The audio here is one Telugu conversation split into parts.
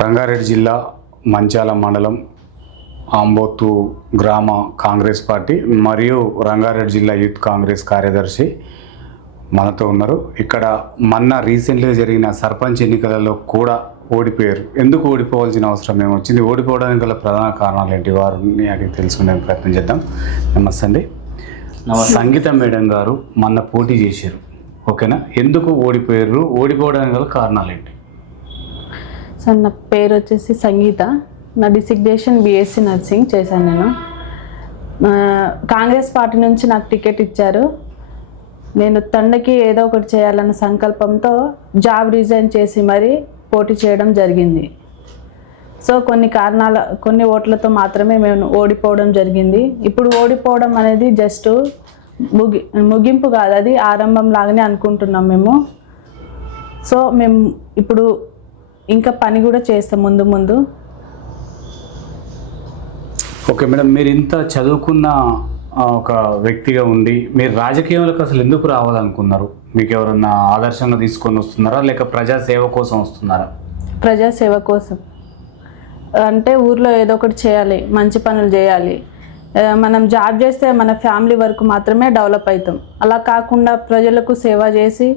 రంగారెడ్డి జిల్లా మంచాల మండలం ఆంబోతు గ్రామ కాంగ్రెస్ పార్టీ మరియు రంగారెడ్డి జిల్లా యూత్ కాంగ్రెస్ కార్యదర్శి మనతో ఉన్నారు. ఇక్కడ మొన్న రీసెంట్గా జరిగిన సర్పంచ్ ఎన్నికలలో కూడా ఓడిపోయారు. ఎందుకు ఓడిపోవాల్సిన అవసరం ఏమొచ్చింది, ఓడిపోవడానికి గల ప్రధాన కారణాలు ఏంటి, వారిని అడిగి తెలుసుకునే ప్రయత్నం చేద్దాం. నమస్తే అండి. సంగీత మేడం గారు మొన్న పోటీ చేశారు, ఓకేనా? ఎందుకు ఓడిపోయారు, ఓడిపోవడానికి గల కారణాలు ఏంటి? సార్, నా పేరు వచ్చేసి సంగీత. నా డిసిగ్నేషన్ బీఎస్సీ నర్సింగ్ చేశాను. నేను కాంగ్రెస్ పార్టీ నుంచి నాకు టికెట్ ఇచ్చారు. నేను తండకి ఏదో ఒకటి చేయాలన్న సంకల్పంతో జాబ్ రిజైన్ చేసి మరీ పోటీ చేయడం జరిగింది. సో కొన్ని ఓట్లతో మాత్రమే మేము ఓడిపోవడం జరిగింది. ఇప్పుడు ఓడిపోవడం అనేది జస్ట్ ముగింపు కాదు, అది ఆరంభం లాగానే అనుకుంటున్నాం మేము. సో మేము ఇప్పుడు ఇంకా పని కూడా చేస్తాం ముందు. ఓకే మేడం, మీరు ఇంత చదువుకున్న ఒక వ్యక్తిగా ఉండి మీరు రాజకీయాలకు అసలు ఎందుకు రావాలనుకున్నారు? మీకు ఎవరన్నా ఆదర్శంగా తీసుకొని వస్తున్నారా, లేక ప్రజాసేవ కోసం వస్తున్నారా? ప్రజాసేవ కోసం. అంటే ఊర్లో ఏదో ఒకటి చేయాలి, మంచి పనులు చేయాలి. మనం జాబ్ చేస్తే మన ఫ్యామిలీ వరకు మాత్రమే డెవలప్ అవుతాం. అలా కాకుండా ప్రజలకు సేవ చేసి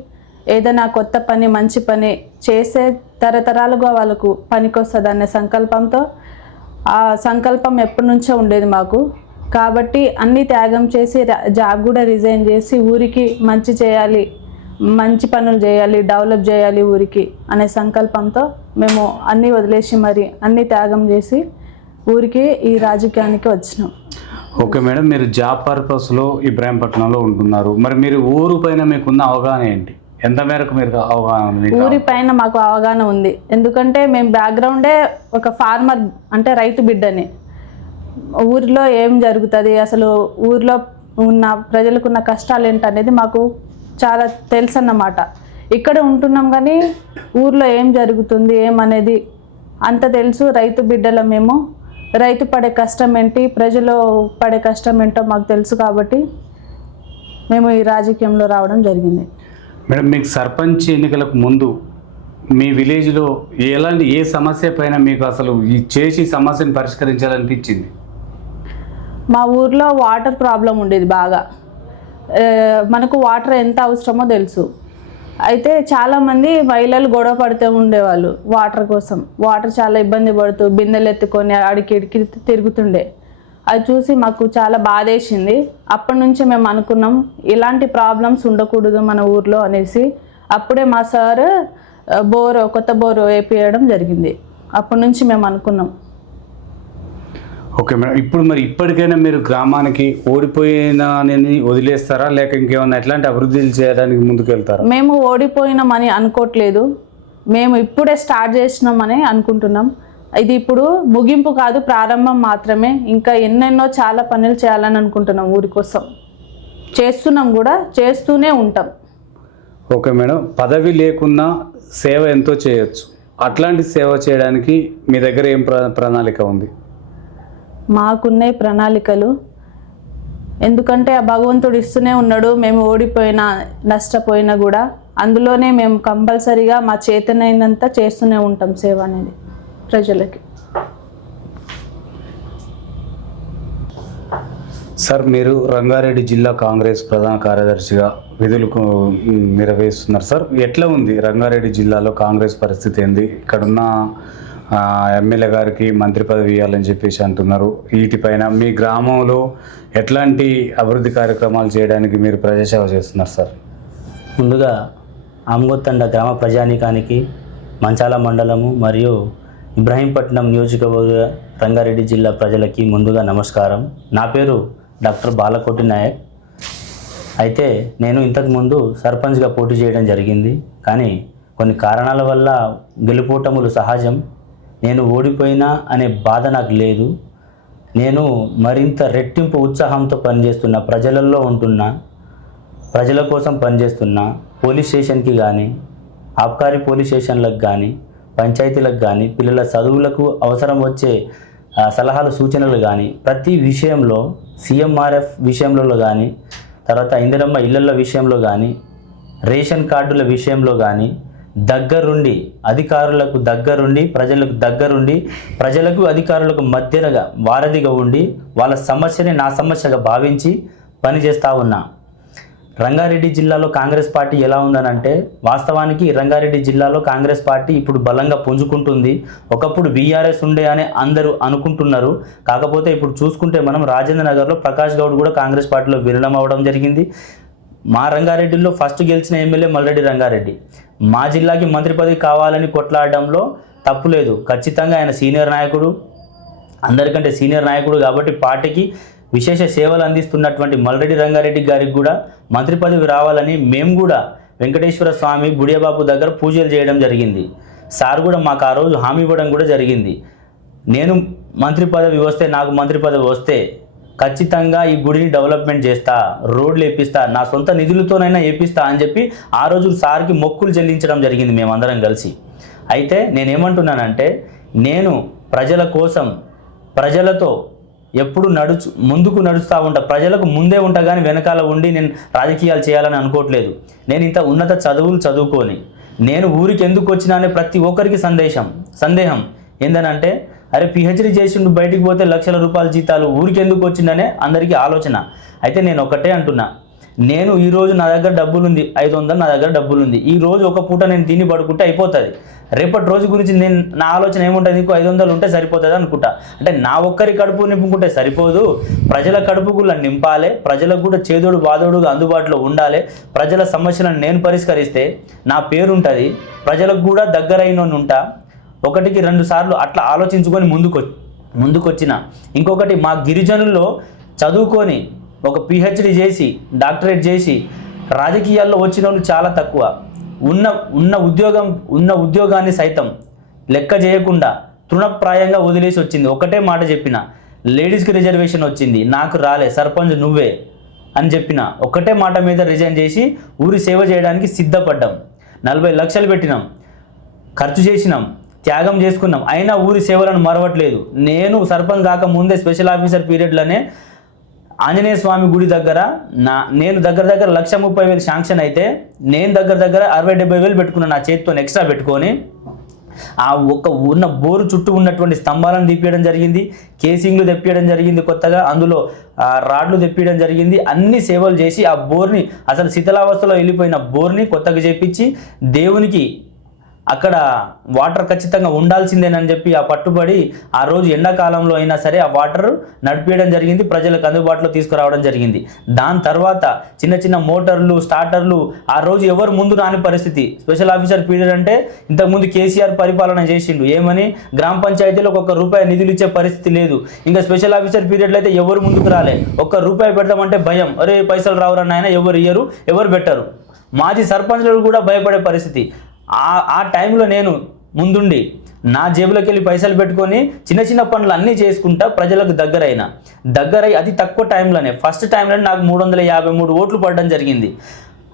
ఏదైనా కొత్త పని, మంచి పని చేస్తే తరతరాలుగా వాళ్ళకు పనికొస్తుంది అనే సంకల్పంతో, ఆ సంకల్పం ఎప్పటి నుంచో ఉండేది మాకు. కాబట్టి అన్ని త్యాగం చేసి జాబ్ కూడా రిజైన్ చేసి ఊరికి మంచి చేయాలి, మంచి పనులు చేయాలి, డెవలప్ చేయాలి ఊరికి అనే సంకల్పంతో మేము అన్నీ వదిలేసి మరి అన్ని త్యాగం చేసి ఊరికి ఈ రాజకీయానికి వచ్చినాం. ఓకే మేడం, మీరు జాబ్ పర్పస్లో ఇబ్రాహీంపట్నంలో ఉంటున్నారు. మరి మీరు ఊరు పైన మీకున్న అవగాహన ఏంటి? ఎంత మేరకు మీరు అవగాహన ఉంది? ఊరి పైన మాకు అవగాహన ఉంది. ఎందుకంటే మేము బ్యాక్గ్రౌండే ఒక ఫార్మర్, అంటే రైతు బిడ్డని. ఊరిలో ఏం జరుగుతుంది, అసలు ఊరిలో ఉన్న ప్రజలకున్న కష్టాలు ఏంటనేది మాకు చాలా తెలుసు అన్నమాట. ఇక్కడ ఉంటున్నాం కానీ ఊర్లో ఏం జరుగుతుంది ఏమనేది అంత తెలుసు. రైతు బిడ్డల మేము, రైతు పడే కష్టం ఏంటి, ప్రజలు పడే కష్టం ఏంటో మాకు తెలుసు. కాబట్టి మేము ఈ రాజకీయంలో రావడం జరిగింది. మేడం, మీకు సర్పంచ్ ఎన్నికలకు ముందు మీ విలేజ్లో ఏ సమస్య పైన మీకు అసలు చేసి సమస్యను పరిష్కరించాలనిపించింది? మా ఊర్లో వాటర్ ప్రాబ్లం ఉండేది బాగా. మనకు వాటర్ ఎంత అవసరమో తెలుసు. అయితే చాలామంది మహిళలు గొడవ పడుతూ ఉండేవాళ్ళు వాటర్ కోసం. వాటర్ చాలా ఇబ్బంది పడుతూ బిందెలు ఎత్తుకొని అడికి తిరుగుతుండే. అది చూసి మాకు చాలా బాధేసింది. అప్పటి నుంచి మేము అనుకున్నాం ఇలాంటి ప్రాబ్లమ్స్ ఉండకూడదు మన ఊర్లో అనేసి. అప్పుడే మా సార్ కొత్త బోరు వేపియడం జరిగింది. అప్పటి నుంచి మేము అనుకున్నాం. ఓకే మేడం, ఇప్పటికైనా మీరు గ్రామానికి ఓడిపోయినని వదిలేస్తారా, లేక ఇంకేమన్నా ఎట్లాంటి అభివృద్ధులు చేయడానికి ముందుకు వెళ్తారా? మేము ఓడిపోయినామని అనుకోవట్లేదు, మేము ఇప్పుడే స్టార్ట్ చేసినామని అనుకుంటున్నాం. ఇది ఇప్పుడు ముగింపు కాదు, ప్రారంభం మాత్రమే. ఇంకా ఎన్నెన్నో చాలా పనులు చేయాలని అనుకుంటున్నాం. ఊరి కోసం చేస్తున్నాం, కూడా చేస్తూనే ఉంటాం. ఓకే మేడం, పదవి లేకున్నా సేవ ఎంతో చేయొచ్చు. అట్లాంటి సేవ చేయడానికి మీ దగ్గర ఏం ప్రణాళిక ఉంది? మాకున్నాయి ప్రణాళికలు. ఎందుకంటే ఆ భగవంతుడు ఇస్తూనే ఉన్నాడు. మేము ఓడిపోయినా నష్టపోయినా కూడా అందులోనే మేము కంపల్సరీగా మా చేతనైనంత చేస్తూనే ఉంటాం సేవ అనేది ప్రజలకి. సార్, మీరు రంగారెడ్డి జిల్లా కాంగ్రెస్ ప్రధాన కార్యదర్శిగా విధులు నిర్వహిస్తున్నారు. సార్, ఎట్లా ఉంది రంగారెడ్డి జిల్లాలో కాంగ్రెస్ పరిస్థితి ఏంది? ఇక్కడున్న ఎమ్మెల్యే గారికి మంత్రి పదవి ఇవ్వాలని చెప్పేసి అంటున్నారు. వీటిపైన మీ గ్రామంలో ఎట్లాంటి అభివృద్ధి కార్యక్రమాలు చేయడానికి మీరు ప్రజాసేవ చేస్తున్నారు సార్? ముందుగా ఆమ్గొత్తండ గ్రామ ప్రజానీకానికి, మంచాల మండలము మరియు ఇబ్రాహీంపట్నం నియోజకవర్గ రంగారెడ్డి జిల్లా ప్రజలకి ముందుగా నమస్కారం. నా పేరు డాక్టర్ బాలకోటి నాయక్. అయితే నేను ఇంతకుముందు సర్పంచ్గా పోటీ చేయడం జరిగింది. కానీ కొన్ని కారణాల వల్ల గెలుపోటములు సహజం. నేను ఓడిపోయినా అనే బాధ నాకు లేదు. నేను మరింత రెట్టింపు ఉత్సాహంతో పనిచేస్తున్నా, ప్రజలలో ఉంటున్నా, ప్రజల కోసం పనిచేస్తున్నా. పోలీస్ స్టేషన్కి కానీ, ఆబ్కారీ పోలీస్ స్టేషన్లకు కానీ, పంచాయతీలకు కానీ, పిల్లల చదువులకు అవసరం వచ్చే సలహాలు సూచనలు కానీ, ప్రతి విషయంలో సీఎంఆర్ఎఫ్ విషయంలో కానీ, తర్వాత ఇందిరమ్మ ఇళ్ల విషయంలో కానీ, రేషన్ కార్డుల విషయంలో కానీ దగ్గరుండి అధికారులకు దగ్గరుండి ప్రజలకు దగ్గరుండి ప్రజలకు అధికారులకు మధ్యగా వారధిగా ఉండి వాళ్ళ సమస్యని నా సమస్యగా భావించి పనిచేస్తూ ఉన్నా. రంగారెడ్డి జిల్లాలో కాంగ్రెస్ పార్టీ ఎలా ఉందనంటే, వాస్తవానికి రంగారెడ్డి జిల్లాలో కాంగ్రెస్ పార్టీ ఇప్పుడు బలంగా పుంజుకుంటుంది. ఒకప్పుడు బీఆర్ఎస్ ఉండే అని అందరూ అనుకుంటున్నారు. కాకపోతే ఇప్పుడు చూసుకుంటే మనం రాజేంద్ర నగర్లో ప్రకాష్ గౌడ్ కూడా కాంగ్రెస్ పార్టీలో విలీనం అవ్వడం జరిగింది. మా రంగారెడ్డిలో ఫస్ట్ గెలిచిన ఎమ్మెల్యే మల్రెడ్డి రంగారెడ్డి. మా జిల్లాకి మంత్రి పదవి కావాలని కొట్లాడడంలో తప్పు లేదు. ఖచ్చితంగా ఆయన సీనియర్ నాయకుడు, అందరికంటే సీనియర్ నాయకుడు కాబట్టి పార్టీకి విశేష సేవలు అందిస్తున్నటువంటి మల్రెడ్డి రంగారెడ్డి గారికి కూడా మంత్రి పదవి రావాలని మేము కూడా వెంకటేశ్వర స్వామి బుడియబాబు దగ్గర పూజలు చేయడం జరిగింది. సార్ కూడా మాకు ఆ రోజు హామీ ఇవ్వడం కూడా జరిగింది. నేను మంత్రి పదవి వస్తే, నాకు మంత్రి పదవి వస్తే ఖచ్చితంగా ఈ గుడిని డెవలప్మెంట్ చేస్తా, రోడ్లు వేపిస్తా, నా సొంత నిధులతోనైనా వేపిస్తా అని చెప్పి ఆ రోజు సార్కి మొక్కులు చెల్లించడం జరిగింది మేమందరం కలిసి. అయితే నేనేమంటున్నానంటే, నేను ప్రజల కోసం ప్రజలతో ఎప్పుడు ముందుకు నడుస్తూ ఉంటా, ప్రజలకు ముందే ఉంటా కానీ వెనకాల ఉండి నేను రాజకీయాలు చేయాలని అనుకోవట్లేదు. నేను ఇంత ఉన్నత చదువులు చదువుకొని నేను ఊరికి ఎందుకు వచ్చినా అనే ప్రతి ఒక్కరికి సందేహం ఏందనంటే, అరే పిహెచ్డీ చేసిండు బయటికి పోతే లక్షల రూపాయల జీతాలు, ఊరికి ఎందుకు వచ్చిందనే అందరికీ ఆలోచన. అయితే నేను ఒకటే అంటున్నా, నేను ఈరోజు నా దగ్గర డబ్బులుంది 500, నా దగ్గర డబ్బులుంది, ఈ రోజు ఒక పూట నేను తిని పడుకుంటే అయిపోతుంది. రేపటి రోజు గురించి నా ఆలోచన ఏముంటుంది, ఇంకో 500 ఉంటే సరిపోతుంది అనుకుంటా. అంటే నా ఒక్కరి కడుపు నింపుకుంటే సరిపోదు, ప్రజల కడుపు కూడా నింపాలి, ప్రజలకు కూడా చేదోడు వాదోడుగా అందుబాటులో ఉండాలి. ప్రజల సమస్యలను నేను పరిష్కరిస్తే నా పేరు ఉంటుంది, ప్రజలకు కూడా దగ్గరైన ఉంటా. 1-2 సార్లు అట్లా ఆలోచించుకొని ముందుకొచ్చిన. ఇంకొకటి, మా గిరిజనుల్లో చదువుకొని ఒక పిహెచ్డి చేసి డాక్టరేట్ చేసి రాజకీయాల్లో వచ్చిన వాళ్ళు చాలా తక్కువ. ఉన్న ఉద్యోగాన్ని సైతం లెక్క చేయకుండా తృణప్రాయంగా వదిలేసి వచ్చింది. ఒకటే మాట చెప్పిన, లేడీస్కి రిజర్వేషన్ వచ్చింది, నాకు రాలే, సర్పంచ్ నువ్వే అని చెప్పిన. ఒకటే మాట మీద రిజైన్ చేసి ఊరి సేవ చేయడానికి సిద్ధపడ్డాం. 40 లక్షలు పెట్టినాం, ఖర్చు చేసినాం, త్యాగం చేసుకున్నాం. అయినా ఊరి సేవలను మరవట్లేదు. నేను సర్పంచ్ కాక ముందే స్పెషల్ ఆఫీసర్ పీరియడ్లోనే ఆంజనేయ స్వామి గుడి దగ్గర నేను దగ్గర 1,30,000 శాంక్షన్ అయితే నేను దగ్గర 60-70 వేలు పెట్టుకున్నాను నా చేతితో ఎక్స్ట్రా పెట్టుకొని. ఆ ఉన్న బోరు చుట్టూ ఉన్నటువంటి స్తంభాలను తెప్పియడం జరిగింది, కేసింగ్లు తెప్పియడం జరిగింది కొత్తగా, అందులో రాడ్లు తెప్పియడం జరిగింది. అన్ని సేవలు చేసి ఆ బోర్ని, అసలు శిథిలావస్థలో వెళ్ళిపోయిన బోర్ని కొత్తగా చేపించి దేవునికి అక్కడ వాటర్ ఖచ్చితంగా ఉండాల్సిందేనని చెప్పి ఆ పట్టుబడి ఆ రోజు ఎండాకాలంలో అయినా సరే ఆ వాటర్ నడిపేయడం జరిగింది, ప్రజలకు అందుబాటులో తీసుకురావడం జరిగింది. దాని తర్వాత చిన్న మోటార్లు, స్టార్టర్లు ఆ రోజు ఎవరు ముందు రాని పరిస్థితి. స్పెషల్ ఆఫీసర్ పీరియడ్ అంటే ఇంతకుముందు కేసీఆర్ పరిపాలన చేసిండు, ఏమని గ్రామ పంచాయతీలో ₹1 నిధులు ఇచ్చే పరిస్థితి లేదు. ఇంకా స్పెషల్ ఆఫీసర్ పీరియడ్లో అయితే ఎవరు ముందుకు రాలే. ₹1 పెడతామంటే భయం, అరే పైసలు రావురన్న ఆయన, ఎవరు ఇయ్యరు, ఎవరు పెట్టరు. మాజీ సర్పంచ్లు కూడా భయపడే పరిస్థితి. ఆ టైంలో నేను ముందుండి నా జేబులోకి వెళ్ళి పైసలు పెట్టుకొని చిన్న పనులు అన్నీ చేసుకుంటా ప్రజలకు దగ్గరై అతి తక్కువ టైంలోనే, ఫస్ట్ టైంలోనే నాకు 353 ఓట్లు పడడం జరిగింది.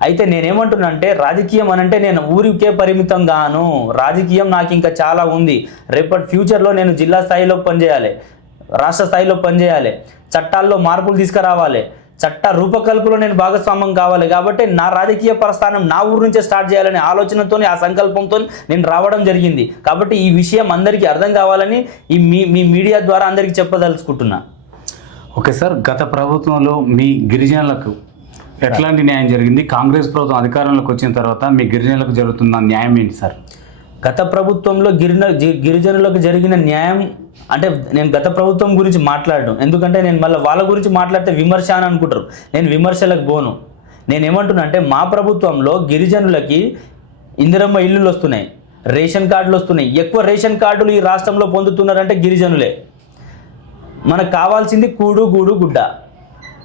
అయితే నేనేమంటున్నా అంటే, రాజకీయం అనంటే నేను ఊరికే పరిమితం గాను, రాజకీయం నాకు ఇంకా చాలా ఉంది. రేపటి ఫ్యూచర్లో నేను జిల్లా స్థాయిలో పనిచేయాలి, రాష్ట్ర స్థాయిలో పనిచేయాలి, చట్టాల్లో మార్పులు తీసుకురావాలి, చట్ట రూపకల్పనలో నేను భాగస్వామ్యం కావాలి. కాబట్టి నా రాజకీయ ప్రస్థానం నా ఊరు నుంచే స్టార్ట్ చేయాలనే ఆలోచనతో, ఆ సంకల్పంతో నేను రావడం జరిగింది. కాబట్టి ఈ విషయం అందరికీ అర్థం కావాలని మీ మీడియా ద్వారా అందరికీ చెప్పదలుచుకుంటున్నా. ఓకే సార్, గత ప్రభుత్వంలో మీ గిరిజనులకు ఎట్లాంటి న్యాయం జరిగింది? కాంగ్రెస్ ప్రభుత్వం అధికారంలోకి వచ్చిన తర్వాత మీ గిరిజనులకు జరుగుతున్న న్యాయం ఏంటి సార్? గత ప్రభుత్వంలో గిరిజనులకు జరిగిన న్యాయం అంటే, నేను గత ప్రభుత్వం గురించి మాట్లాడడం ఎందుకంటే నేను మళ్ళీ వాళ్ళ గురించి మాట్లాడితే విమర్శ అని అనుకుంటారు. నేను విమర్శలకు పోను. నేనేమంటున్నా అంటే, మా ప్రభుత్వంలో గిరిజనులకి ఇందిరమ్మ ఇల్లులు వస్తున్నాయి, రేషన్ కార్డులు వస్తున్నాయి. ఎక్కువ రేషన్ కార్డులు ఈ రాష్ట్రంలో పొందుతున్నారంటే గిరిజనులే. మనకు కావాల్సింది కూడు గూడు గుడ్డ.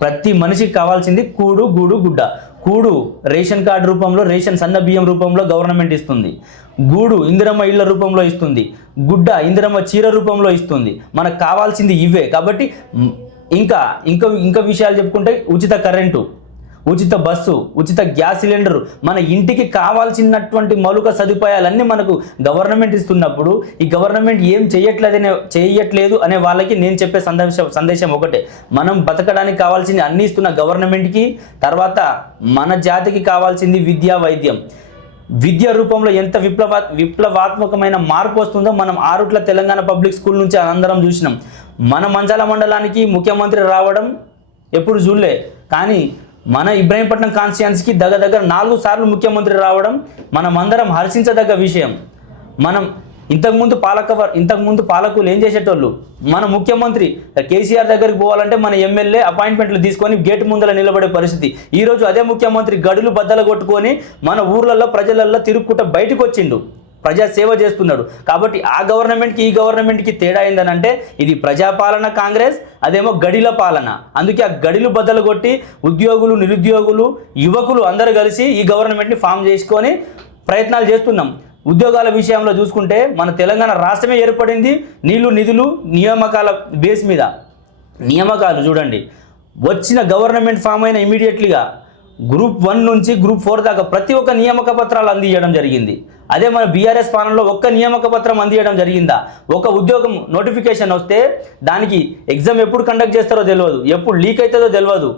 ప్రతి మనిషికి కావాల్సింది కూడు గూడు గుడ్డ. కూడు రేషన్ కార్డు రూపంలో, రేషన్ సన్న బియ్యం రూపంలో గవర్నమెంట్ ఇస్తుంది. గూడు ఇందిరమ్మ ఇళ్ళ రూపంలో ఇస్తుంది. గుడ్డ ఇందిరమ్మ చీర రూపంలో ఇస్తుంది. మనకు కావాల్సింది ఇవే. కాబట్టి ఇంకా విషయాలు చెప్పుకుంటే, ఉచిత కరెంటు, ఉచిత బస్సు, ఉచిత గ్యాస్ సిలిండరు, మన ఇంటికి కావాల్సినటువంటి మౌలిక సదుపాయాలన్నీ మనకు గవర్నమెంట్ ఇస్తున్నప్పుడు ఈ గవర్నమెంట్ ఏం చేయట్లేదు అనే వాళ్ళకి నేను చెప్పే సందేశం ఒకటే, మనం బతకడానికి కావాల్సింది అన్నీ ఇస్తున్న గవర్నమెంట్కి, తర్వాత మన జాతికి కావాల్సింది విద్యా, వైద్యం. విద్య రూపంలో ఎంత విప్లవాత్మకమైన మార్పు వస్తుందో మనం ఆరుట్ల తెలంగాణ పబ్లిక్ స్కూల్ నుంచి అందరం చూసినాం. మన మంచాల మండలానికి ముఖ్యమంత్రి రావడం ఎప్పుడు చూడలే, కానీ మన ఇబ్రాహీంపట్నం కాన్స్టిట్యున్సీకి దగ్గర 4 సార్లు ముఖ్యమంత్రి రావడం మనం అందరం హర్షించదగ్గ విషయం. మనం ఇంతకుముందు పాలకులు ఏం చేసేటోళ్ళు, మన ముఖ్యమంత్రి కేసీఆర్ దగ్గరికి పోవాలంటే మన ఎమ్మెల్యే అపాయింట్మెంట్లు తీసుకొని గేట్ ముందర నిలబడే పరిస్థితి. ఈరోజు అదే ముఖ్యమంత్రి గడులు బద్దలు కొట్టుకొని మన ఊర్లలో ప్రజలల్లో తిరుగుకుంటూ బయటకు వచ్చిండు, ప్రజా సేవ చేస్తున్నాడు. కాబట్టి ఆ గవర్నమెంట్కి ఈ గవర్నమెంట్కి తేడా ఏందనంటే ఇది ప్రజాపాలన కాంగ్రెస్, అదేమో గడిల పాలన. అందుకే ఆ గడిలు బద్దలు కొట్టి ఉద్యోగులు, నిరుద్యోగులు, యువకులు అందరూ కలిసి ఈ గవర్నమెంట్ని ఫామ్ చేసుకొని ప్రయత్నాలు చేస్తున్నాం. ఉద్యోగాల విషయంలో చూసుకుంటే మన తెలంగాణ రాష్ట్రమే ఏర్పడింది నీళ్లు, నిధులు, నియామకాల బేస్ మీద. నియామకాలు చూడండి, వచ్చిన గవర్నమెంట్ ఫామ్ అయిన ఇమీడియట్లీగా గ్రూప్ 1 నుంచి గ్రూప్ 4 దాకా ప్రతి ఒక్క నియామక పత్రాలు అందించడం జరిగింది. అదే మన బీఆర్ఎస్ పాలనలో ఒక్క నియామక పత్రం అందించడం జరిగిందా? ఒక ఉద్యోగం నోటిఫికేషన్ వస్తే దానికి ఎగ్జామ్ ఎప్పుడు కండక్ట్ చేస్తారో తెలియదు, ఎప్పుడు లీక్ అవుతుందో తెలియదు,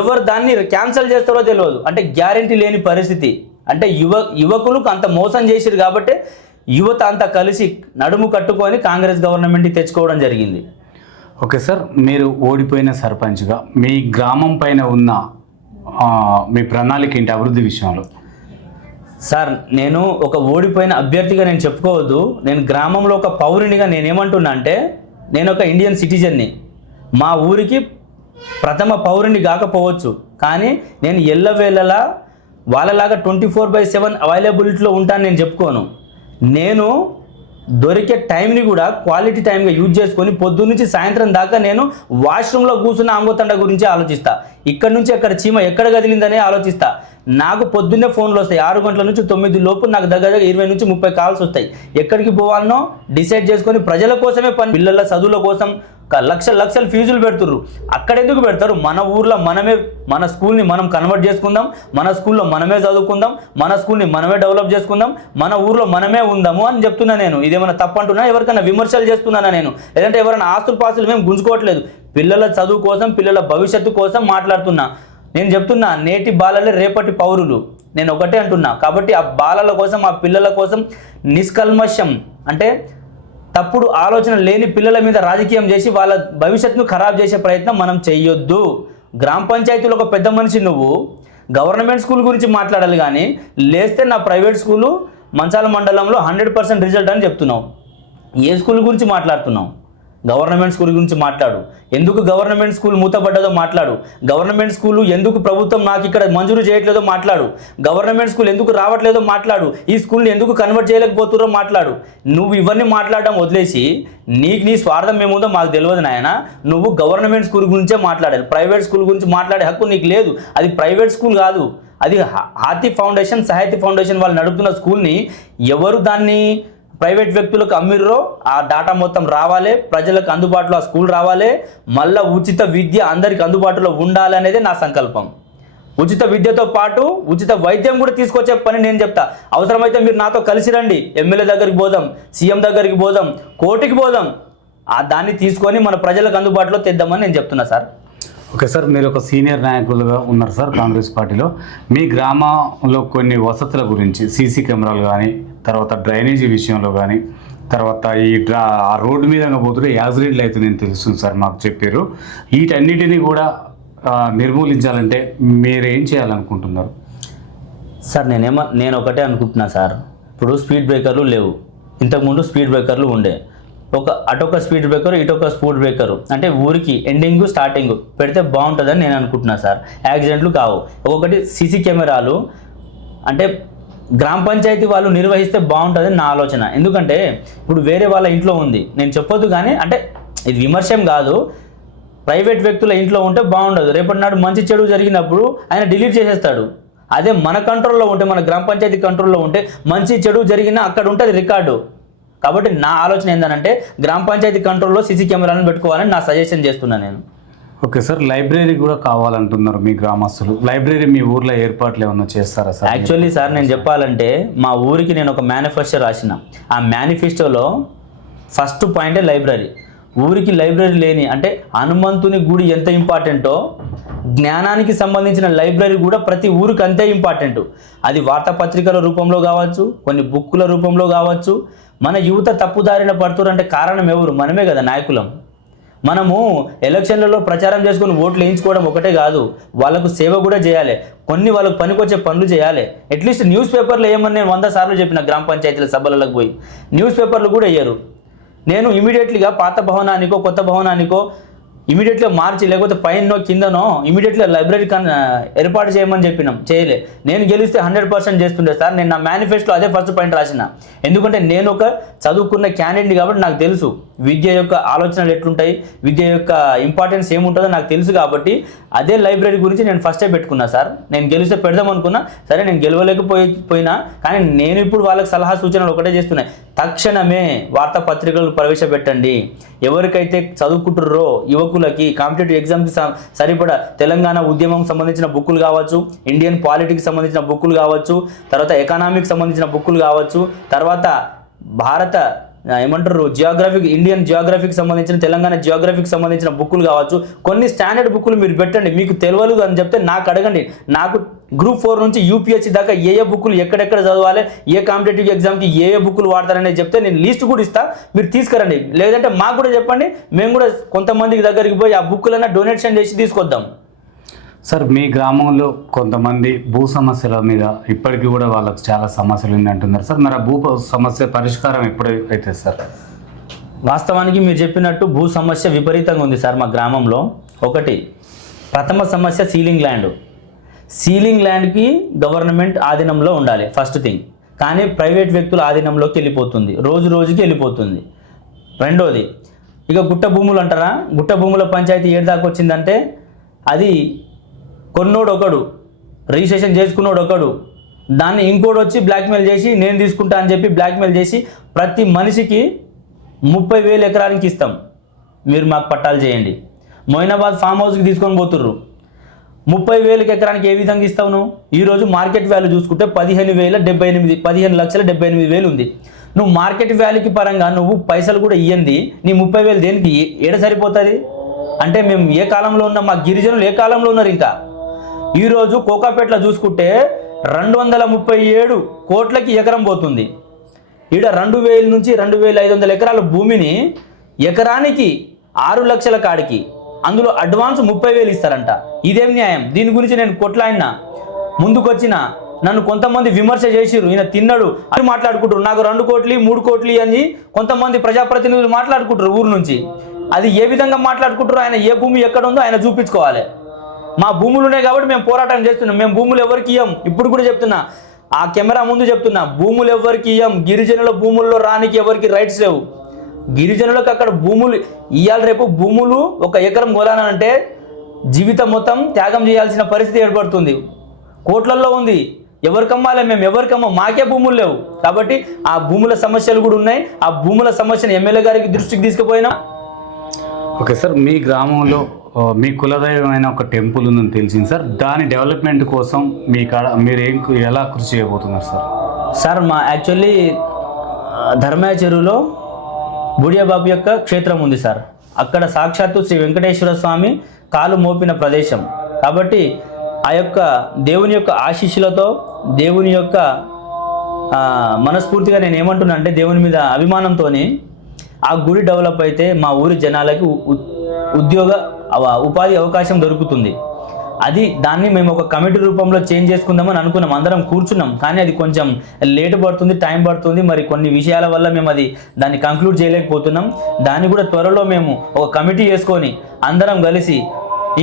ఎవరు దాన్ని క్యాన్సిల్ చేస్తారో తెలియదు. అంటే గ్యారెంటీ లేని పరిస్థితి. అంటే యువకులకు అంత మోసం చేసిరు కాబట్టి యువత అంతా కలిసి నడుము కట్టుకొని కాంగ్రెస్ గవర్నమెంట్ని తెచ్చుకోవడం జరిగింది. ఓకే సార్, మీరు ఓడిపోయిన సర్పంచ్గా మీ గ్రామం పైన ఉన్న మీ ప్రణాళిక ఏంటి అభివృద్ధి విషయంలో? సార్, నేను ఒక ఓడిపోయిన అభ్యర్థిగా నేను చెప్పుకోవద్దు. నేను గ్రామంలో ఒక పౌరునిగా నేనేమంటున్నా అంటే, నేను ఒక ఇండియన్ సిటిజన్ని. మా ఊరికి ప్రథమ పౌరుని కాకపోవచ్చు, కానీ నేను ఎల్లవేళలా వాళ్ళలాగా 24/7 అవైలబిలిటీలో ఉంటాను నేను చెప్పుకోను. నేను దొరికే టైంని కూడా క్వాలిటీ టైంగా యూజ్ చేసుకొని పొద్దున్నుంచి సాయంత్రం దాకా నేను వాష్రూమ్లో కూర్చున్న ఆంగోతండ గురించి ఆలోచిస్తా. ఇక్కడ నుంచి అక్కడ చీమ ఎక్కడ కదిలిందనే ఆలోచిస్తా. నాకు పొద్దున్నే ఫోన్లు వస్తాయి. 6 గంటల నుంచి 9 లోపు నాకు దగ్గర 20 నుంచి 30 కాల్స్ వస్తాయి. ఎక్కడికి పోవాలనో డిసైడ్ చేసుకొని ప్రజల కోసమే పని. పిల్లల చదువుల కోసం లక్షలు ఫీజులు పెడుతుర్రు. అక్కడ ఎందుకు పెడతారు? మన ఊర్లో మనమే మన స్కూల్ని మనం కన్వర్ట్ చేసుకుందాం, మన స్కూల్లో మనమే చదువుకుందాం, మన స్కూల్ని మనమే డెవలప్ చేసుకుందాం, మన ఊర్లో మనమే ఉందాము అని చెప్తున్నా. నేను ఇదేమైనా తప్పు అంటున్నా? ఎవరికైనా విమర్శలు చేస్తున్నానా నేను? లేదంటే ఎవరైనా ఆస్తులు పాస్తులు మేము గుంజుకోవట్లేదు. పిల్లల చదువు కోసం, పిల్లల భవిష్యత్తు కోసం మాట్లాడుతున్నా. నేను చెప్తున్నా, నేటి బాలలే రేపటి పౌరులు. నేను ఒకటే అంటున్నా. కాబట్టి ఆ బాలల కోసం, ఆ పిల్లల కోసం నిష్కల్మషం అంటే తప్పుడు ఆలోచన లేని పిల్లల మీద రాజకీయం చేసి వాళ్ళ భవిష్యత్తును ఖరాబ్ చేసే ప్రయత్నం మనం చెయ్యొద్దు. గ్రామ పంచాయతీలో ఒక పెద్ద మనిషి నువ్వు గవర్నమెంట్ స్కూల్ గురించి మాట్లాడాలి, కానీ లేస్తే నా ప్రైవేట్ స్కూలు మంచాల మండలంలో 100% రిజల్ట్ అని చెప్తున్నావు. ఏ స్కూల్ గురించి మాట్లాడుతున్నావు? గవర్నమెంట్ స్కూల్ గురించి మాట్లాడు. ఎందుకు గవర్నమెంట్ స్కూల్ మూతపడ్డదో మాట్లాడు. గవర్నమెంట్ స్కూలు ఎందుకు ప్రభుత్వం నాకు ఇక్కడ మంజూరు చేయట్లేదో మాట్లాడు. గవర్నమెంట్ స్కూల్ ఎందుకు రావట్లేదో మాట్లాడు. ఈ స్కూల్ని ఎందుకు కన్వర్ట్ చేయలేకపోతురో మాట్లాడు. నువ్వు ఇవన్నీ మాట్లాడడం వదిలేసి నీ స్వార్థం ఏముందో మాకు తెలియదు నాయన. నువ్వు గవర్నమెంట్ స్కూల్ గురించే మాట్లాడాలి. ప్రైవేట్ స్కూల్ గురించి మాట్లాడే హక్కు నీకు లేదు. అది ప్రైవేట్ స్కూల్ కాదు, అది హాతీ ఫౌండేషన్, సహాయతి ఫౌండేషన్ వాళ్ళు నడుపుతున్న స్కూల్ని ఎవరు దాన్ని ప్రైవేట్ వ్యక్తులకు అమ్మిర్రో ఆ డాటా మొత్తం రావాలి, ప్రజలకు అందుబాటులో ఆ స్కూల్ రావాలి. మళ్ళీ ఉచిత విద్య అందరికి అందుబాటులో ఉండాలి అనేది నా సంకల్పం. ఉచిత విద్యతో పాటు ఉచిత వైద్యం కూడా తీసుకొచ్చే పని నేను చెప్తా. అవసరమైతే మీరు నాతో కలిసి రండి, ఎమ్మెల్యే దగ్గరికి పోదాం, సీఎం దగ్గరికి పోదాం, కోర్టుకి పోదాం. దాన్ని తీసుకొని మన ప్రజలకు అందుబాటులో తెద్దామని నేను చెప్తున్నా సార్. ఓకే సార్, మీరు ఒక సీనియర్ నాయకులుగా ఉన్నారు సార్ కాంగ్రెస్ పార్టీలో. మీ గ్రామంలో కొన్ని వసతుల గురించి, సీసీ కెమెరాలు కానీ, తర్వాత డ్రైనేజీ విషయంలో కానీ, తర్వాత ఆ రోడ్డు మీద పోతుంటే యాక్సిడెంట్లు అయితే నేను తెలుస్తుంది సార్, మాకు చెప్పారు. వీటన్నిటినీ కూడా నిర్మూలించాలంటే మీరు ఏం చేయాలనుకుంటున్నారు సార్? నేను ఒకటే అనుకుంటున్నా సార్. ఇప్పుడు స్పీడ్ బ్రేకర్లు లేవు, ఇంతకుముందు స్పీడ్ బ్రేకర్లు ఉండే. అటొక స్పీడ్ బ్రేకర్, ఇటొక స్పీడ్ బ్రేకర్, అంటే ఊరికి ఎండింగ్ స్టార్టింగ్ పెడితే బాగుంటుందని నేను అనుకుంటున్నా సార్. యాక్సిడెంట్లు కావు. ఒక్కొక్కటి సీసీ కెమెరాలు అంటే గ్రామ పంచాయతీ వాళ్ళు నిర్వహిస్తే బాగుంటుందని నా ఆలోచన. ఎందుకంటే ఇప్పుడు వేరే వాళ్ళ ఇంట్లో ఉంది, నేను చెప్పొద్దు కానీ, అంటే ఇది విమర్శం కాదు, ప్రైవేట్ వ్యక్తుల ఇంట్లో ఉంటే బాగుండదు. రేపటి నాడు మంచి చెడు జరిగినప్పుడు ఆయన డిలీట్ చేసేస్తాడు. అదే మన కంట్రోల్లో ఉంటే, మన గ్రామ పంచాయతీ కంట్రోల్లో ఉంటే మంచి చెడు జరిగినా అక్కడ ఉంటుంది రికార్డు. కాబట్టి నా ఆలోచన ఏంటంటే గ్రామ పంచాయతీ కంట్రోల్లో సీసీ కెమెరాలను పెట్టుకోవాలని నా సజెషన్ చేస్తున్నాను నేను. ఓకే సార్, లైబ్రరీ కూడా కావాలంటున్నారు మీ గ్రామస్తులు. లైబ్రరీ మీ ఊర్లో ఏర్పాట్లు ఏమన్నా చేస్తారా సార్? యాక్చువల్లీ సార్, నేను చెప్పాలంటే మా ఊరికి నేను ఒక మేనిఫెస్టో రాసిన. ఆ మేనిఫెస్టోలో ఫస్ట్ పాయింటే లైబ్రరీ. ఊరికి లైబ్రరీ లేని, అంటే హనుమంతుని గుడి ఎంత ఇంపార్టెంటో జ్ఞానానికి సంబంధించిన లైబ్రరీ కూడా ప్రతి ఊరికి అంతే ఇంపార్టెంట్. అది వార్తాపత్రికల రూపంలో కావచ్చు, కొన్ని బుక్కుల రూపంలో కావచ్చు. మన యువత తప్పుదారిన పడుతురంటే కారణం ఎవరు? మనమే కదా నాయకులం. మనము ఎలక్షన్లలో ప్రచారం చేసుకుని ఓట్లు వేయించుకోవడం ఒకటే కాదు, వాళ్ళకు సేవ కూడా చేయాలి, కొన్ని వాళ్ళకు పనికొచ్చే పనులు చేయాలి. అట్లీస్ట్ న్యూస్ పేపర్లు ఏమని నేను 100 సార్లు చెప్పిన గ్రామ పంచాయతీల సభలకు పోయి, న్యూస్ పేపర్లు కూడా వేయరు. నేను ఇమీడియట్లీగా పాత భవనానికో కొత్త భవనానికో ఇమీడియట్గా మార్చి, లేకపోతే పైనో కిందనో ఇమీడియట్గా లైబ్రరీ ఏర్పాటు చేయమని చెప్పినాం, చేయలే. నేను గెలిస్తే 100% చేస్తుండే సార్. నేను నా మేనిఫెస్టోలో అదే ఫస్ట్ పాయింట్ రాసిన. ఎందుకంటే నేను ఒక చదువుకున్న క్యాండిడేట్ కాబట్టి నాకు తెలుసు విద్య యొక్క ఆలోచనలు ఎట్లుంటాయి, విద్య యొక్క ఇంపార్టెన్స్ ఏముంటుందో నాకు తెలుసు. కాబట్టి అదే లైబ్రరీ గురించి నేను ఫస్టే పెట్టుకున్నా సార్. నేను గెలిస్తే పెడదాం అనుకున్నా, సరే నేను గెలవలేకపోయినా కానీ నేను ఇప్పుడు వాళ్ళకి సలహా సూచనలు ఒకటే చేస్తున్నాయి. తక్షణమే వార్తాపత్రికలు ప్రవేశపెట్టండి. ఎవరికైతే చదువుకుంటుర్రో యువకులకి కాంపిటేటివ్ ఎగ్జామ్కి సరిపడా తెలంగాణ ఉద్యమం సంబంధించిన బుక్కులు కావచ్చు, ఇండియన్ పాలిటిక్స్ సంబంధించిన బుక్కులు కావచ్చు, తర్వాత ఎకనామిక్స్ సంబంధించిన బుక్కులు కావచ్చు, తర్వాత భారత ఏమంటారు జియోగ్రఫిక్, ఇండియన్ జియోగ్రఫీకి సంబంధించిన, తెలంగాణ జియోగ్రఫీకి సంబంధించిన బుక్కులు కావచ్చు. కొన్ని స్టాండర్డ్ బుక్కులు మీరు పెట్టండి. మీకు తెలియదు అని చెప్తే నాకు అడగండి. నాకు గ్రూప్ 4 నుంచి యూపీఎస్సీ దాకా ఏ బుక్కులు ఎక్కడెక్కడ చదవాలి, ఏ కాంపిటేటివ్ ఎగ్జామ్కి ఏ బుక్కులు వాడతారనేది చెప్తే నేను లిస్ట్ కూడా ఇస్తా, మీరు తీసుకురండి. లేదంటే మాకు కూడా చెప్పండి, మేము కూడా కొంతమందికి దగ్గరికి పోయి ఆ బుక్కులన్నా డొనేషన్ చేసి తీసుకొద్దాం. సార్, మీ గ్రామంలో కొంతమంది భూ సమస్యల మీద ఇప్పటికీ కూడా వాళ్ళకి చాలా సమస్యలు ఉన్నాయి అంటున్నారు సార్. మరి ఆ భూ సమస్య పరిష్కారం ఎప్పుడైతే సార్? వాస్తవానికి మీరు చెప్పినట్టు భూ సమస్య విపరీతంగా ఉంది సార్ మా గ్రామంలో. ఒకటి, ప్రథమ సమస్య సీలింగ్ ల్యాండ్. సీలింగ్ ల్యాండ్కి గవర్నమెంట్ ఆధీనంలో ఉండాలి ఫస్ట్ థింగ్, కానీ ప్రైవేట్ వ్యక్తుల ఆధీనంలోకి వెళ్ళిపోతుంది, రోజు రోజుకి వెళ్ళిపోతుంది. రెండోది, ఇక గుట్ట భూములు అంటారా, గుట్ట భూముల పంచాయతీ ఏడు దాకా వచ్చిందంటే అది కొన్నోడు ఒకడు, రిజిస్ట్రేషన్ చేసుకున్నోడు ఒకడు, దాన్ని ఇంకోటి వచ్చి బ్లాక్మెయిల్ చేసి నేను తీసుకుంటా అని చెప్పి బ్లాక్మెయిల్ చేసి ప్రతి మనిషికి 30,000 ఎకరానికి ఇస్తాం, మీరు మాకు పట్టాలు చేయండి. మొయినాబాద్ ఫామ్ హౌస్కి తీసుకొని పోతుర్రు. 30,000 ఎకరానికి ఏ విధంగా ఇస్తావు నువ్వు? ఈరోజు మార్కెట్ వాల్యూ చూసుకుంటే 15,78,000 ఉంది. నువ్వు మార్కెట్ వాల్యూకి పరంగా నువ్వు పైసలు కూడా ఇయ్యంది, నీ 30,000 దేనికి ఏడ సరిపోతుంది? అంటే మేము ఏ కాలంలో ఉన్నాం? మా గిరిజనులు ఏ కాలంలో ఉన్నారు? ఇంకా ఈరోజు కోకాపేటలో చూసుకుంటే 237 కోట్లకి ఎకరం పోతుంది. ఈడ 2,000 నుంచి 2,500 ఎకరాల భూమిని ఎకరానికి 6 లక్షల కాడికి, అందులో అడ్వాన్స్ 30,000 ఇస్తారంట. ఇదేం న్యాయం? దీని గురించి నేను కొట్లాడినా, ముందుకొచ్చిన నన్ను కొంతమంది విమర్శ చేసిర్రు, ఈయన తిన్నాడు అని మాట్లాడుకుంటారు. నాకు 2 కోట్లు 3 కోట్లు అని కొంతమంది ప్రజాప్రతినిధులు మాట్లాడుకుంటారు ఊరు నుంచి. అది ఏ విధంగా మాట్లాడుకుంటారు? ఆయన ఏ భూమి ఎక్కడ ఉందో ఆయన చూపించుకోవాలి. మా భూములు ఉన్నాయి కాబట్టి మేము పోరాటం చేస్తున్నాం. మేము భూములు ఎవరికి ఇయ్యం. ఇప్పుడు కూడా చెప్తున్నా, ఆ కెమెరా ముందు చెప్తున్నా, భూములు ఎవరికి ఇయ్యం. గిరిజనుల భూముల్లో రానికి ఎవరికి రైట్స్ లేవు. గిరిజనులకు అక్కడ భూములు ఇయ్యాలి. రేపు భూములు 1 ఎకరం కొనాలంటే జీవితం మొత్తం త్యాగం చేయాల్సిన పరిస్థితి ఏర్పడుతుంది. కోట్లల్లో ఉంది. ఎవరికమ్మాలి? మేము ఎవరికమ్మా, మాకే భూములు లేవు. కాబట్టి ఆ భూముల సమస్యలు కూడా ఉన్నాయి. ఆ భూముల సమస్యను ఎమ్మెల్యే గారికి దృష్టికి తీసుకుపోయినా. ఓకే సార్, మీ గ్రామంలో మీ కులదైవమైన ఒక టెంపుల్ ఉందని తెలిసింది సార్. దాని డెవలప్మెంట్ కోసం మీ కాడ మీరు ఎలా కృషి చేయబోతున్నారు సార్? సార్, మా యాక్చువల్లీ ధర్మయ్య చెరువులో బుడియాబాబు యొక్క క్షేత్రం ఉంది సార్. అక్కడ సాక్షాత్తు శ్రీ వెంకటేశ్వర స్వామి కాలు మోపిన ప్రదేశం. కాబట్టి ఆ యొక్క దేవుని యొక్క ఆశీస్సులతో, దేవుని యొక్క మనస్ఫూర్తిగా నేను ఏమంటున్నా అంటే దేవుని మీద అభిమానంతో ఆ గుడి డెవలప్ అయితే మా ఊరి జనాలకి ఉపాధి అవకాశం దొరుకుతుంది. దాన్ని మేము ఒక కమిటీ రూపంలో చేంజ్ చేసుకుందామని అనుకున్నాం. అందరం కూర్చున్నాం, కానీ అది కొంచెం లేట్ పడుతుంది, టైం పడుతుంది. మరి కొన్ని విషయాల వల్ల మేము దాన్ని కంక్లూడ్ చేయలేకపోతున్నాం. దాన్ని కూడా త్వరలో మేము ఒక కమిటీ చేసుకొని అందరం కలిసి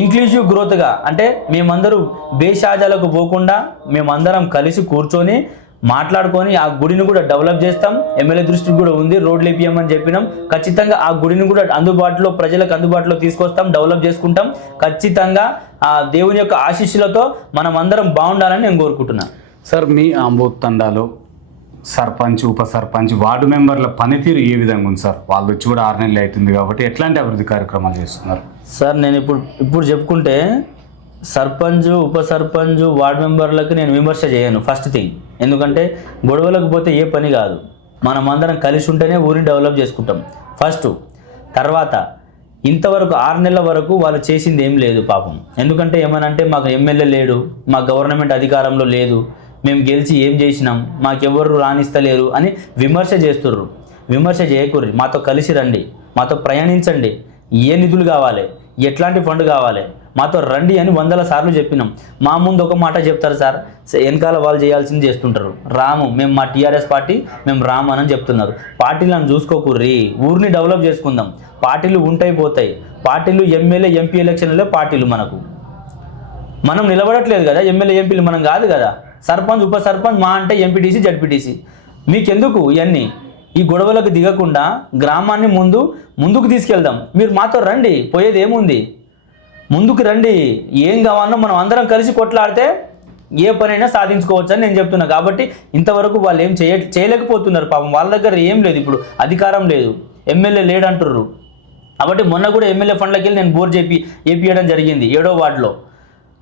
ఇంక్లూజివ్ గ్రోత్గా, అంటే మేమందరూ బేషాజాలకు పోకుండా మేమందరం కలిసి కూర్చొని మాట్లాడుకొని ఆ గుడిని కూడా డెవలప్ చేస్తాం. ఎమ్మెల్యే దృష్టికి కూడా ఉంది, రోడ్లు వేపియమని చెప్పినాం. ఖచ్చితంగా ఆ గుడిని కూడా అందుబాటులో, ప్రజలకు అందుబాటులో తీసుకొస్తాం, డెవలప్ చేసుకుంటాం. ఖచ్చితంగా ఆ దేవుని యొక్క ఆశీస్సులతో మనం అందరం బాగుండాలని నేను కోరుకుంటున్నాను. సార్, మీ ఆంబోత్ తండాలో సర్పంచ్, ఉప సర్పంచ్, వార్డు మెంబర్ల పనితీరు ఏ విధంగా ఉంది సార్? వాళ్ళు వచ్చి కూడా 6 నెలలు అవుతుంది కాబట్టి ఎట్లాంటి అభివృద్ధి కార్యక్రమాలు చేస్తున్నారు సార్? నేను ఇప్పుడు చెప్పుకుంటే సర్పంచ్, ఉప సర్పంచ్, వార్డు మెంబర్లకు నేను విమర్శ చేయను ఫస్ట్ థింగ్. ఎందుకంటే గొడవలకు పోతే ఏ పని కాదు. మనం అందరం కలిసి ఉంటేనే ఊరిని డెవలప్ చేసుకుంటాం ఫస్ట్. తర్వాత ఇంతవరకు 6 నెలల వరకు వాళ్ళు చేసింది ఏం లేదు పాపం. ఎందుకంటే ఏమనంటే మాకు ఎమ్మెల్యే లేడు, మా గవర్నమెంట్ అధికారంలో లేదు, మేము గెలిచి ఏం చేసినాం, మాకెవరు రాణిస్తలేరు అని విమర్శ చేస్తుర్రు. విమర్శ చేయకూర్రి, మాతో కలిసి రండి, మాతో ప్రయాణించండి, ఏ నిధులు కావాలి, ఎట్లాంటి ఫండ్ కావాలి, మాతో రండి అని 100 సార్లు చెప్పినాం. మా ముందు ఒక మాట చెప్తారు సార్, వెనకాల వాళ్ళు చేయాల్సింది చేస్తుంటారు. రాము, మేము మా టీఆర్ఎస్ పార్టీ, మేము రాము అని చెప్తున్నారు. పార్టీలను చూసుకోకూర్రి, ఊరిని డెవలప్ చేసుకుందాం. పార్టీలు ఉంటాయి పోతాయి, పార్టీలు ఎమ్మెల్యే ఎంపీ ఎలక్షన్లో పార్టీలు మనం నిలబడట్లేదు కదా, ఎమ్మెల్యే ఎంపీలు మనం కాదు కదా, సర్పంచ్ ఉప సర్పంచ్ మా అంటే ఎంపీటీసీ జడ్పీటీసీ. మీకెందుకు ఇవన్నీ? ఈ గొడవలకు దిగకుండా గ్రామాన్ని ముందుకు తీసుకెళ్దాం. మీరు మాతో రండి, పోయేది ఏముంది, ముందుకు రండి. ఏం కావాలో మనం అందరం కలిసి కొట్లాడితే ఏ పనైనా సాధించుకోవచ్చు అని నేను చెప్తున్నా. కాబట్టి ఇంతవరకు వాళ్ళు ఏం చేయలేకపోతున్నారు పాపం. వాళ్ళ దగ్గర ఏం లేదు, ఇప్పుడు అధికారం లేదు, ఎమ్మెల్యే లేడు అంటుర్రు. కాబట్టి మొన్న కూడా ఎమ్మెల్యే ఫండ్లకి వెళ్ళి నేను బోర్ ఏపీయడం జరిగింది 7వ వార్డులో.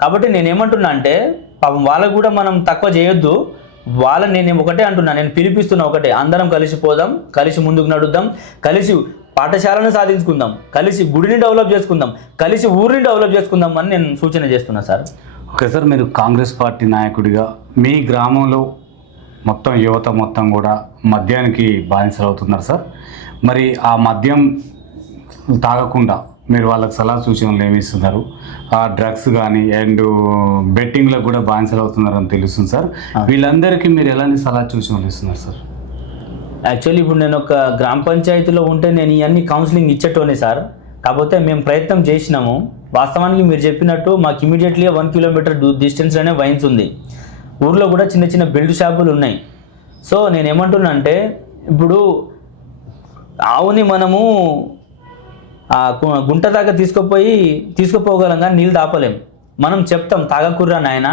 కాబట్టి నేను ఏమంటున్నా అంటే పాపం వాళ్ళకు కూడా మనం తక్కువ చేయొద్దు. నేను ఒకటే అంటున్నా, నేను పిలిపిస్తున్నా ఒకటే, అందరం కలిసి పోదాం, కలిసి ముందుకు నడుద్దాం, కలిసి పాఠశాలను సాధించుకుందాం, కలిసి గుడిని డెవలప్ చేసుకుందాం, కలిసి ఊరిని డెవలప్ చేసుకుందాం అని నేను సూచన చేస్తున్నా సార్. ఓకే సార్, మీరు కాంగ్రెస్ పార్టీ నాయకుడిగా మీ గ్రామంలో మొత్తం యువత మొత్తం కూడా మద్యానికి బానిసలు అవుతున్నారు సార్. మరి ఆ మద్యం తాగకుండా మీరు వాళ్ళకి సలహా సూచనలు ఏమి ఇస్తున్నారు? ఆ డ్రగ్స్ కానీ అండ్ బెట్టింగ్లకు కూడా బానిసలు అవుతున్నారు అని తెలుస్తుంది సార్. వీళ్ళందరికీ మీరు ఎలాంటి సలహా సూచనలు ఇస్తున్నారు సార్? యాక్చువల్లీ ఇప్పుడు నేను ఒక గ్రామ పంచాయతీలో ఉంటే నేను ఇవన్నీ కౌన్సిలింగ్ ఇచ్చేటోనే సార్. కాకపోతే మేము ప్రయత్నం చేసినాము. వాస్తవానికి మీరు చెప్పినట్టు మాకు ఇమీడియట్లీ 1 కిలోమీటర్ డిస్టెన్స్లోనే వైన్స్ ఉంది. ఊర్లో కూడా చిన్న చిన్న బెల్ట్ షాపులు ఉన్నాయి. సో నేను ఏమంటున్నా అంటే, ఇప్పుడు ఆవుని మనము గుంట దాకా తీసుకుపోగలం కానీ నీళ్ళు తాపలేం. మనం చెప్తాం తాగకుర్రా నాయన,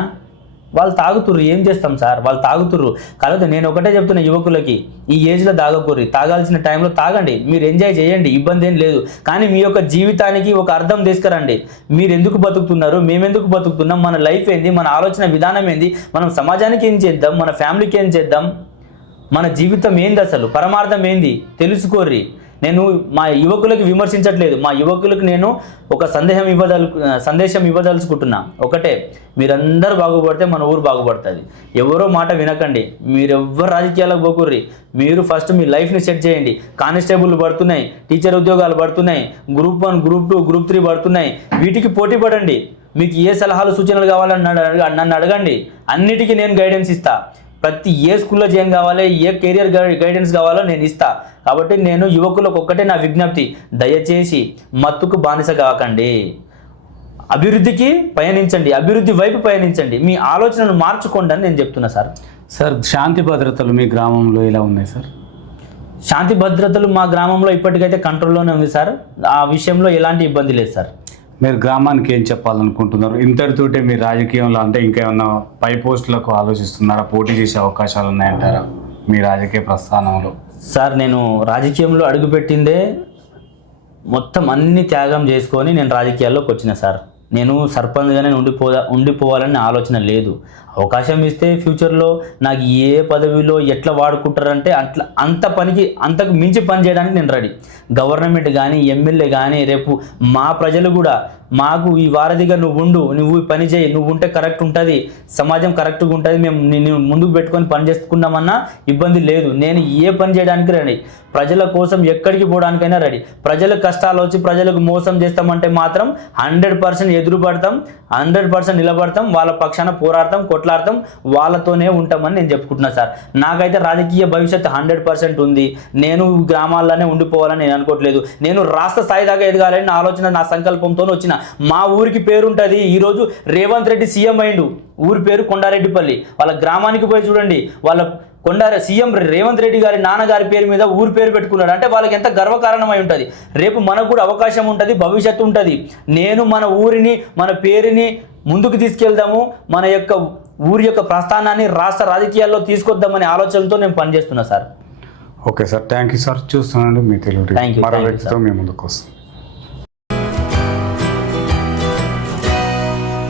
వాళ్ళు తాగుతుర్రు, ఏం చేస్తాం సార్, వాళ్ళు తాగుతుర్రు. కాబట్టి నేను ఒకటే చెప్తున్నా యువకులకి, ఈ ఏజ్లో తాగకూర్రి, తాగాల్సిన టైంలో తాగండి, మీరు ఎంజాయ్ చేయండి, ఇబ్బంది ఏం లేదు. కానీ మీ యొక్క జీవితానికి ఒక అర్థం తీసుకురండి. మీరు ఎందుకు బతుకుతున్నారు, మేమెందుకు బతుకుతున్నాం, మన లైఫ్ ఏంది, మన ఆలోచన విధానం ఏంది, మనం సమాజానికి ఏం చేద్దాం, మన ఫ్యామిలీకి ఏం చేద్దాం, మన జీవితం ఏంది, అసలు పరమార్థం ఏంది తెలుసుకోర్రి. నేను మా యువకులకు విమర్శించట్లేదు, మా యువకులకు నేను ఒక సందేశం ఇవ్వదలుచుకుంటున్నా. ఒకటే, మీరందరూ బాగుపడితే మన ఊరు బాగుపడుతుంది. ఎవరో మాట వినకండి, మీరెవ్వరు రాజకీయాలకు పోకుర్రి. మీరు ఫస్ట్ మీ లైఫ్ని సెట్ చేయండి. కానిస్టేబుల్ పడుతున్నాయి, టీచర్ ఉద్యోగాలు పడుతున్నాయి, గ్రూప్ 1, గ్రూప్ 2, గ్రూప్ 3 పడుతున్నాయి. వీటికి పోటీ పడండి. మీకు ఏ సలహాలు సూచనలు కావాలని నన్ను అడగండి, అన్నిటికీ నేను గైడెన్స్ ఇస్తా. ప్రతి ఏ స్కూల్లో జాయిన్ కావాలి, ఏ కెరియర్ గైడెన్స్ కావాలో నేను ఇస్తా. కాబట్టి నేను యువకులకు ఒక్కటే నా విజ్ఞప్తి, దయచేసి మత్తుకు బానిస కాకండి, అభివృద్ధికి పయనించండి, అభివృద్ధి వైపు పయనించండి, మీ ఆలోచనను మార్చుకోండి అని నేను చెప్తున్నా సార్. సార్, శాంతి భద్రతలు మీ గ్రామంలో ఎలా ఉన్నాయి సార్? శాంతి భద్రతలు మా గ్రామంలో ఇప్పటికైతే కంట్రోల్లోనే ఉంది సార్. ఆ విషయంలో ఎలాంటి ఇబ్బంది లేదు సార్. మీరు గ్రామానికి ఏం చెప్పాలనుకుంటున్నారు? ఇంతటితోటే మీ రాజకీయంలో అంటే ఇంకేమన్నా పై పోస్టులకు ఆలోచిస్తున్నారా? పోటీ చేసే అవకాశాలు ఉన్నాయంటారా మీ రాజకీయ ప్రస్థానంలో? సార్, నేను రాజకీయంలో అడుగుపెట్టిందే మొత్తం అన్ని త్యాగం చేసుకొని నేను రాజకీయాల్లోకి వచ్చిన సార్. నేను సర్పంచ్గానే ఉండిపోవాలని ఆలోచన లేదు. అవకాశం ఇస్తే ఫ్యూచర్లో నాకు ఏ పదవిలో ఎట్లా వాడుకుంటారంటే అంతకు మించి పని చేయడానికి నేను రెడీ. గవర్నమెంట్ కానీ, ఎమ్మెల్యే కానీ, రేపు మా ప్రజలు కూడా మాకు ఈ వారధిగా నువ్వు పని చేయి, నువ్వు ఉంటే కరెక్ట్ ఉంటుంది, సమాజం కరెక్ట్గా ఉంటుంది, మేము నేను ముందుకు పెట్టుకొని పని చేసుకున్నామన్నా ఇబ్బంది లేదు. నేను ఏ పని చేయడానికి రెడీ, ప్రజల కోసం ఎక్కడికి పోవడానికైనా రెడీ. ప్రజల కష్టాలు వచ్చి ప్రజలకు మోసం చేస్తామంటే మాత్రం 100% ఎదురుపడతాం, 100% నిలబడతాం, వాళ్ళ పక్షాన పోరాడతాం, కొట్లాడతాం, వాళ్ళతోనే ఉంటామని నేను చెప్పుకుంటున్నా సార్. నాకైతే రాజకీయ భవిష్యత్తు 100% ఉంది. నేను గ్రామాల్లోనే ఉండిపోవాలని నేను అనుకోవట్లేదు. నేను రాష్ట్ర స్థాయి దాకా ఎదగాలని నా ఆలోచన, నా సంకల్పంతో వచ్చిన. మా ఊరికి పేరుంటుంది. ఈరోజు రేవంత్ రెడ్డి సీఎం అయిండు, ఊరి పేరు కొండారెడ్డిపల్లి. వాళ్ళ గ్రామానికి పోయి చూడండి, వాళ్ళ సీఎం రేవంత్ రెడ్డి గారి నాన్నగారి పేరు మీద ఊరి పేరు పెట్టుకున్నాడు అంటే వాళ్ళకి ఎంత గర్వకారణమై ఉంటుంది. రేపు మనకు కూడా అవకాశం ఉంటుంది, భవిష్యత్తు ఉంటుంది. నేను మన ఊరిని, మన పేరుని ముందుకు తీసుకెళ్దాము, మన యొక్క ఊరి యొక్క ప్రస్థానాన్ని రాష్ట్ర రాజకీయాల్లో తీసుకొద్దామనే ఆలోచనతో నేను పనిచేస్తున్నా sir. Okay sir, thank you sir. చూస్తున్నాను మీ తెలుగు థ్యాంక్ యూ మరో వ్యక్తితో మీ ముందుకు వస్తాం.